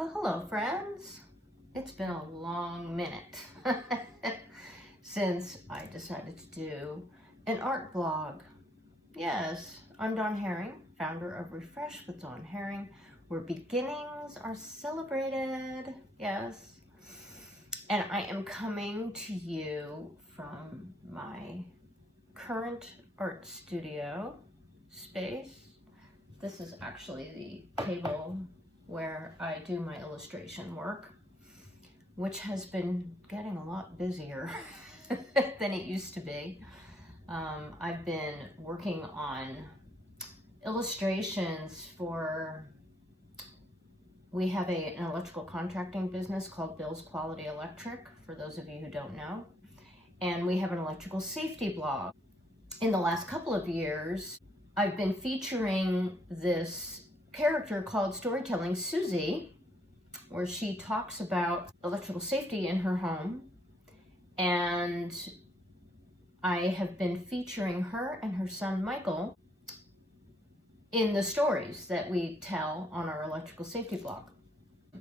Well, hello friends. It's been a long minute since I decided to do an art blog. Yes, I'm Dawn Herring, founder of Refresh with Dawn Herring, where beginnings are celebrated. Yes. And I am coming to you from my current art studio space. This is actually the table where I do my illustration work, which has been getting a lot busier than it used to be. I've been working on illustrations we have an electrical contracting business called Bill's Quality Electric, for those of you who don't know. And we have an electrical safety blog. In the last couple of years, I've been featuring this character called Storytelling Susie, where she talks about electrical safety in her home. And I have been featuring her and her son Michael in the stories that we tell on our electrical safety blog.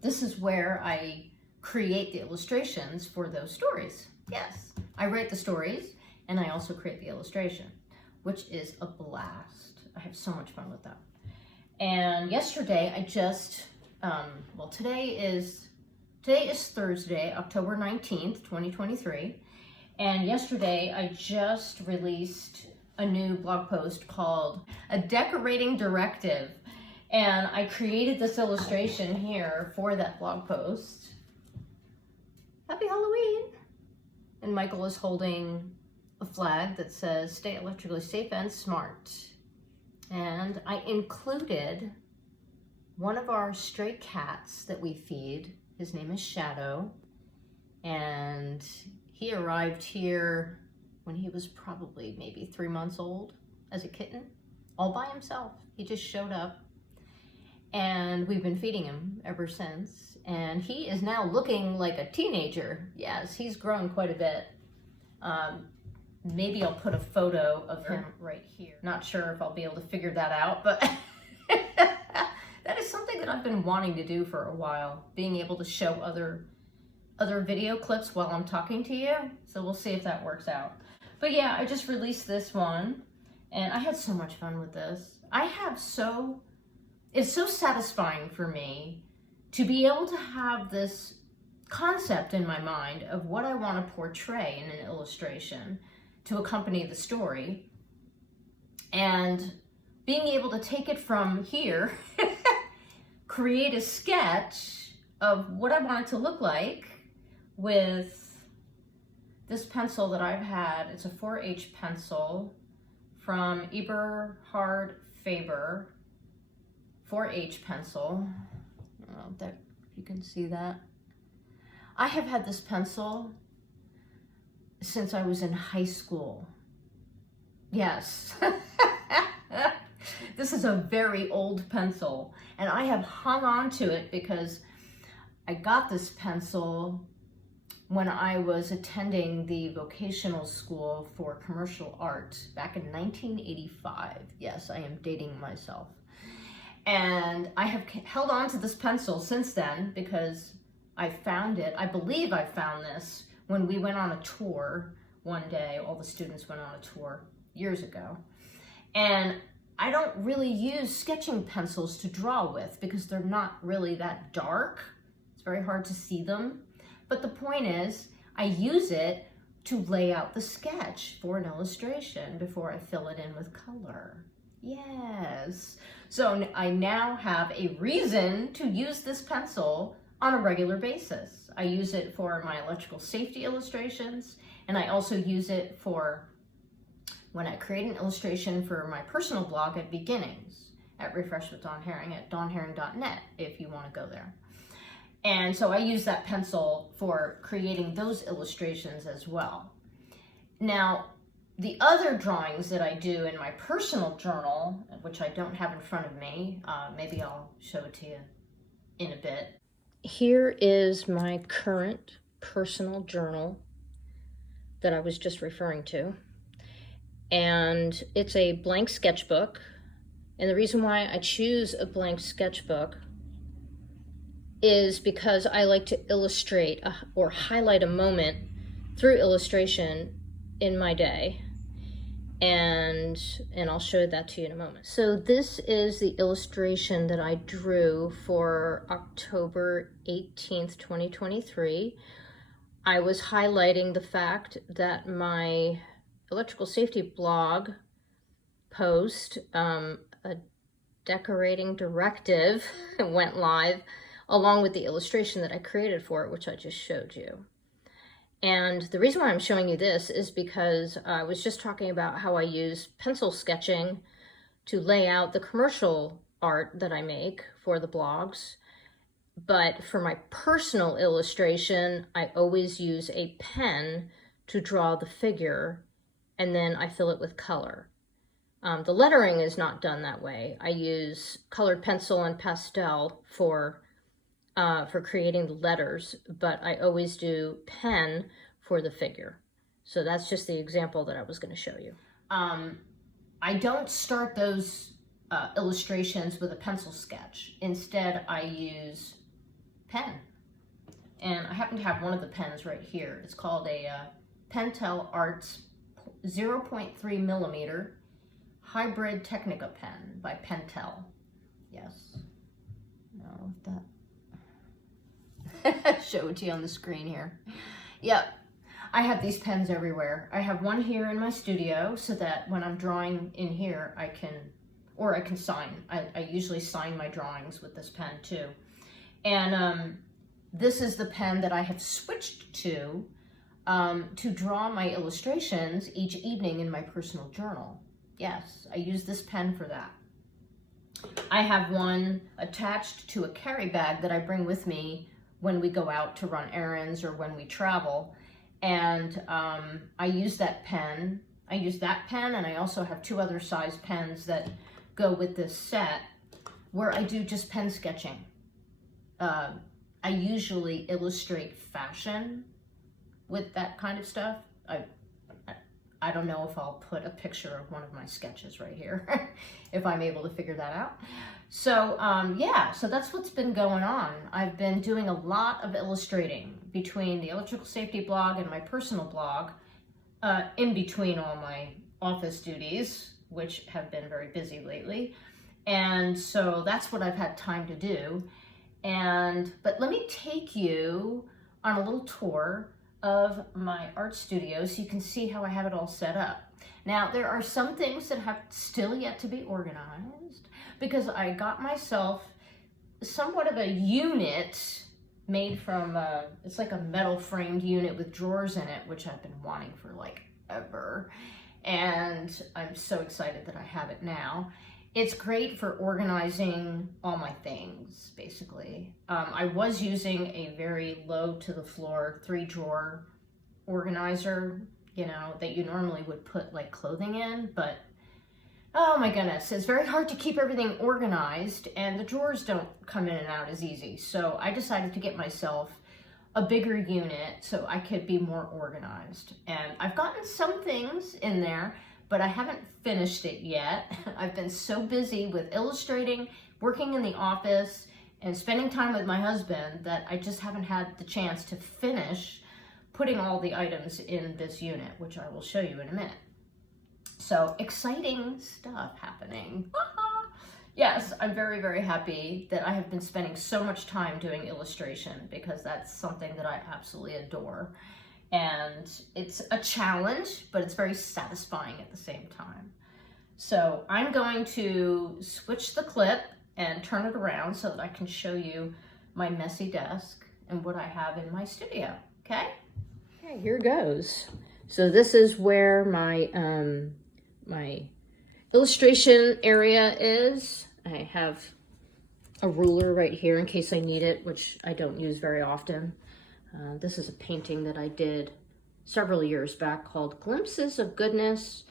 This is where I create the illustrations for those stories. Yes, I write the stories and I also create the illustration, which is a blast. I have so much fun with that. And yesterday I just, today is Thursday, October 19th, 2023. And yesterday I just released a new blog post called A Decorating Directive. And I created this illustration here for that blog post. Happy Halloween! And Michael is holding a flag that says, "Stay electrically safe and smart." And I included one of our stray cats that we feed. His name is Shadow. And he arrived here when he was probably maybe 3 months old as a kitten, all by himself. He just showed up and we've been feeding him ever since. And he is now looking like a teenager. Yes, he's grown quite a bit. Maybe I'll put a photo of him right here. Not sure if I'll be able to figure that out, but that is something that I've been wanting to do for a while, being able to show other video clips while I'm talking to you. So we'll see if that works out. But yeah, I just released this one and I had so much fun with this. It's so satisfying for me to be able to have this concept in my mind of what I want to portray in an illustration to accompany the story, and being able to take it from here, create a sketch of what I want it to look like with this pencil that I've had. It's a 4H pencil from Eberhard Faber, 4H pencil. I don't know if you can see that. I have had this pencil since I was in high school. Yes. This is a very old pencil and I have hung on to it because I got this pencil when I was attending the vocational school for commercial art back in 1985. Yes, I am dating myself. And I have held on to this pencil since then because I found it. I believe I found this when we went on a tour one day. All the students went on a tour years ago. And I don't really use sketching pencils to draw with because they're not really that dark. It's very hard to see them. But the point is, I use it to lay out the sketch for an illustration before I fill it in with color. Yes. So I now have a reason to use this pencil on a regular basis. I use it for my electrical safety illustrations, and I also use it for when I create an illustration for my personal blog at Beginnings at Refresh with Dawn Herring at dawnherring.net if you want to go there. And so I use that pencil for creating those illustrations as well. Now, the other drawings that I do in my personal journal, which I don't have in front of me, maybe I'll show it to you in a bit. Here is my current personal journal that I was just referring to. And it's a blank sketchbook. And the reason why I choose a blank sketchbook is because I like to illustrate or highlight a moment through illustration in my day. And I'll show that to you in a moment. So this is the illustration that I drew for October 18th, 2023. I was highlighting the fact that my electrical safety blog post, a decorating directive, went live along with the illustration that I created for it, which I just showed you. And the reason why I'm showing you this is because I was just talking about how I use pencil sketching to lay out the commercial art that I make for the blogs. But for my personal illustration, I always use a pen to draw the figure, and then I fill it with color. The lettering is not done that way. I use colored pencil and pastel for creating the letters, but I always do pen for the figure. So that's just the example that I was going to show you. I don't start those illustrations with a pencil sketch. Instead, I use pen. And I happen to have one of the pens right here. It's called a Pentel Arts 0.3 millimeter hybrid Technica pen by Pentel. Yes. No, that. Show it to you on the screen here. Yep. I have these pens everywhere. I have one here in my studio so that when I'm drawing in here, I can sign. I usually sign my drawings with this pen too. And this is the pen that I have switched to draw my illustrations each evening in my personal journal. Yes, I use this pen for that. I have one attached to a carry bag that I bring with me when we go out to run errands or when we travel. And I use that pen. I use that pen, and I also have two other size pens that go with this set where I do just pen sketching. I usually illustrate fashion with that kind of stuff. I don't know if I'll put a picture of one of my sketches right here, if I'm able to figure that out. So yeah, so that's what's been going on. I've been doing a lot of illustrating between the electrical safety blog and my personal blog, in between all my office duties, which have been very busy lately. And so that's what I've had time to do. But let me take you on a little tour of my art studio so you can see how I have it all set up. Now, there are some things that have still yet to be organized because I got myself somewhat of a unit made from, it's like a metal framed unit with drawers in it, which I've been wanting for like ever. And I'm so excited that I have it now. It's great for organizing all my things, basically. I was using a very low to the floor 3-drawer organizer, you know, that you normally would put like clothing in, but oh my goodness, it's very hard to keep everything organized and the drawers don't come in and out as easy. So I decided to get myself a bigger unit so I could be more organized. And I've gotten some things in there, but I haven't finished it yet. I've been so busy with illustrating, working in the office, and spending time with my husband that I just haven't had the chance to finish putting all the items in this unit, which I will show you in a minute. So exciting stuff happening. Yes, I'm very, very happy that I have been spending so much time doing illustration because that's something that I absolutely adore. And it's a challenge, but it's very satisfying at the same time. So I'm going to switch the clip and turn it around so that I can show you my messy desk and what I have in my studio, okay? Okay, here goes. So this is where my, my illustration area is. I have a ruler right here in case I need it, which I don't use very often. This is a painting that I did several years back called Glimpses of Goodness,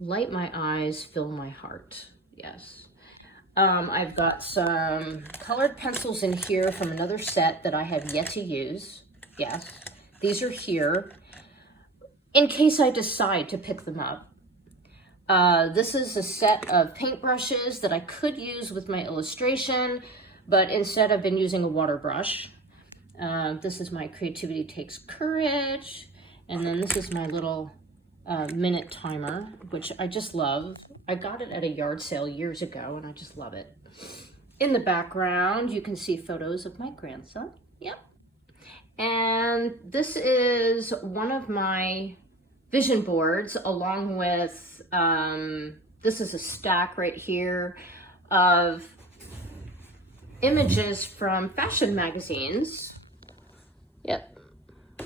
Light My Eyes, Fill My Heart. Yes. I've got some colored pencils in here from another set that I have yet to use. Yes, these are here in case I decide to pick them up. This is a set of paintbrushes that I could use with my illustration, But instead I've been using a water brush. This is my Creativity Takes Courage. And then this is my little minute timer, which I just love. I got it at a yard sale years ago and I just love it. In the background, you can see photos of my grandson. Yep. And this is one of my vision boards along with, this is a stack right here of images from fashion magazines. Yep,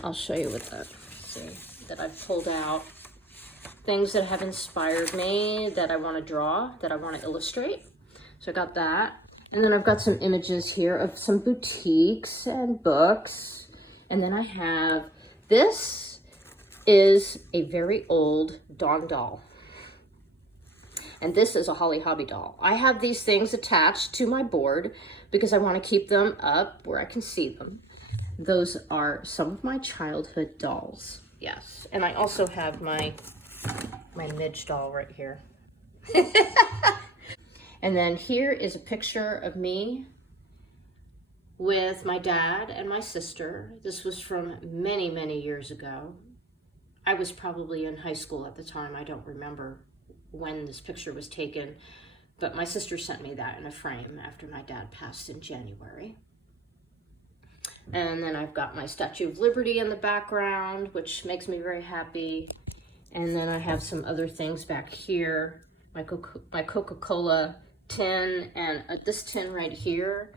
I'll show you with that. See, that I've pulled out things that have inspired me, that I want to draw, that I want to illustrate. So I got that. And then I've got some images here of some boutiques and books. And then I have, this is a very old Dawn doll. And this is a Holly Hobbie doll. I have these things attached to my board because I want to keep them up where I can see them. Those are some of my childhood dolls. Yes. And I also have my Midge doll right here. And then here is a picture of me with my dad and my sister. This was from many, many years ago. I was probably in high school at the time. I don't remember when this picture was taken, but my sister sent me that in a frame after my dad passed in January. And then I've got my Statue of Liberty in the background, which makes me very happy. And then I have some other things back here, my Coca-Cola tin, and this tin right here,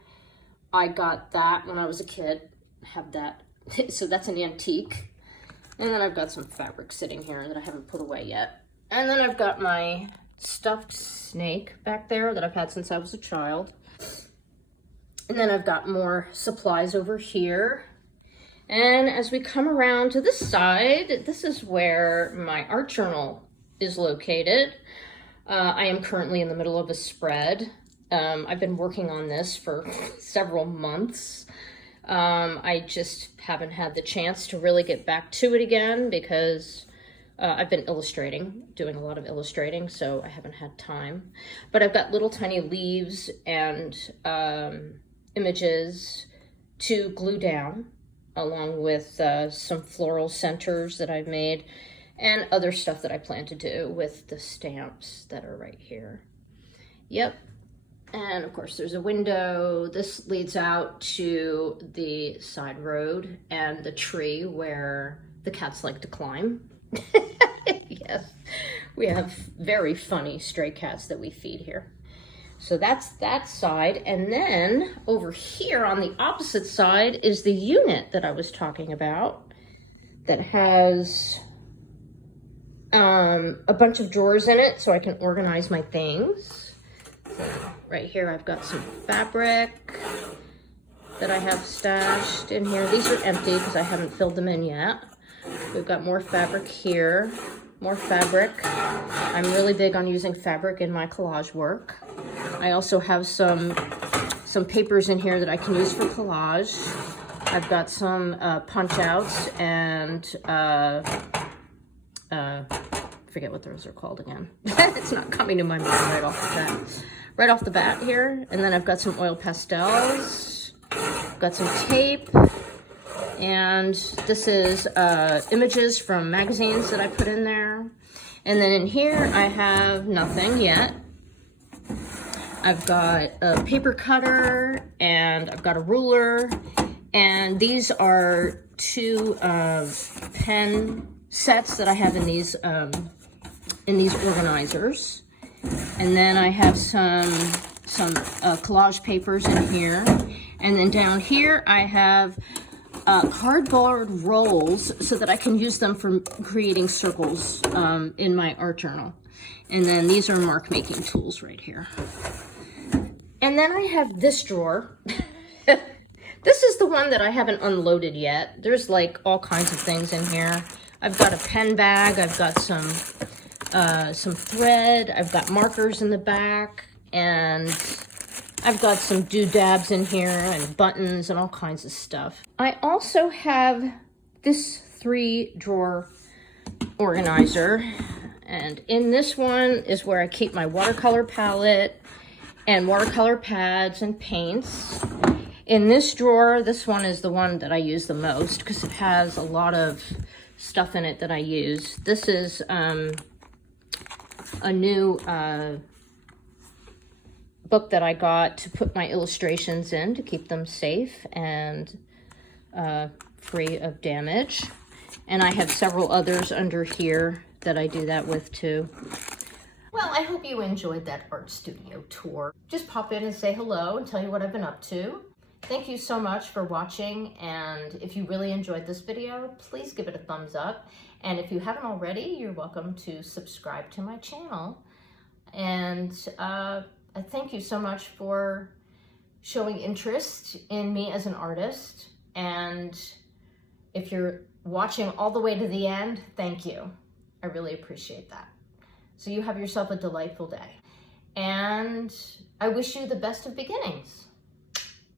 I got that when I was a kid. Have that, so that's an antique. And then I've got some fabric sitting here that I haven't put away yet. And then I've got my stuffed snake back there that I've had since I was a child. And then I've got more supplies over here. And as we come around to this side, this is where my art journal is located. I am currently in the middle of a spread. I've been working on this for several months. I just haven't had the chance to really get back to it again because I've been illustrating, doing a lot of illustrating, so I haven't had time. But I've got little tiny leaves and images to glue down, along with some floral centers that I've made and other stuff that I plan to do with the stamps that are right here. Yep. And of course there's a window. This leads out to the side road and the tree where the cats like to climb. Yes, we have very funny stray cats that we feed here. So that's that side. And then over here on the opposite side is the unit that I was talking about that has a bunch of drawers in it so I can organize my things. So right here I've got some fabric that I have stashed in here. These are empty because I haven't filled them in yet. We've got more fabric here, more fabric. I'm really big on using fabric in my collage work. I also have some papers in here that I can use for collage. I've got some punch outs and forget what those are called again. It's not coming to my mind right off the bat here. And then I've got some oil pastels, got some tape, and this is images from magazines that I put in there. And then in here I have nothing yet. I've got a paper cutter and I've got a ruler, and these are two pen sets that I have in these organizers. And then I have some collage papers in here. And then down here I have cardboard rolls so that I can use them for creating circles in my art journal. And then these are mark making tools right here. And then I have this drawer. This is the one that I haven't unloaded yet. There's like all kinds of things in here. I've got a pen bag, I've got some thread, I've got markers in the back, and I've got some doodads in here and buttons and all kinds of stuff. I also have this 3-drawer organizer, and in this one is where I keep my watercolor palette and watercolor pads and paints. In this drawer, this one is the one that I use the most because it has a lot of stuff in it that I use. This is a new book that I got to put my illustrations in to keep them safe and free of damage. And I have several others under here that I do that with too. Well, I hope you enjoyed that art studio tour. Just pop in and say hello and tell you what I've been up to. Thank you so much for watching, and if you really enjoyed this video, please give it a thumbs up. And if you haven't already, you're welcome to subscribe to my channel. And I thank you so much for showing interest in me as an artist. And if you're watching all the way to the end, thank you. I really appreciate that. So you have yourself a delightful day. And I wish you the best of beginnings.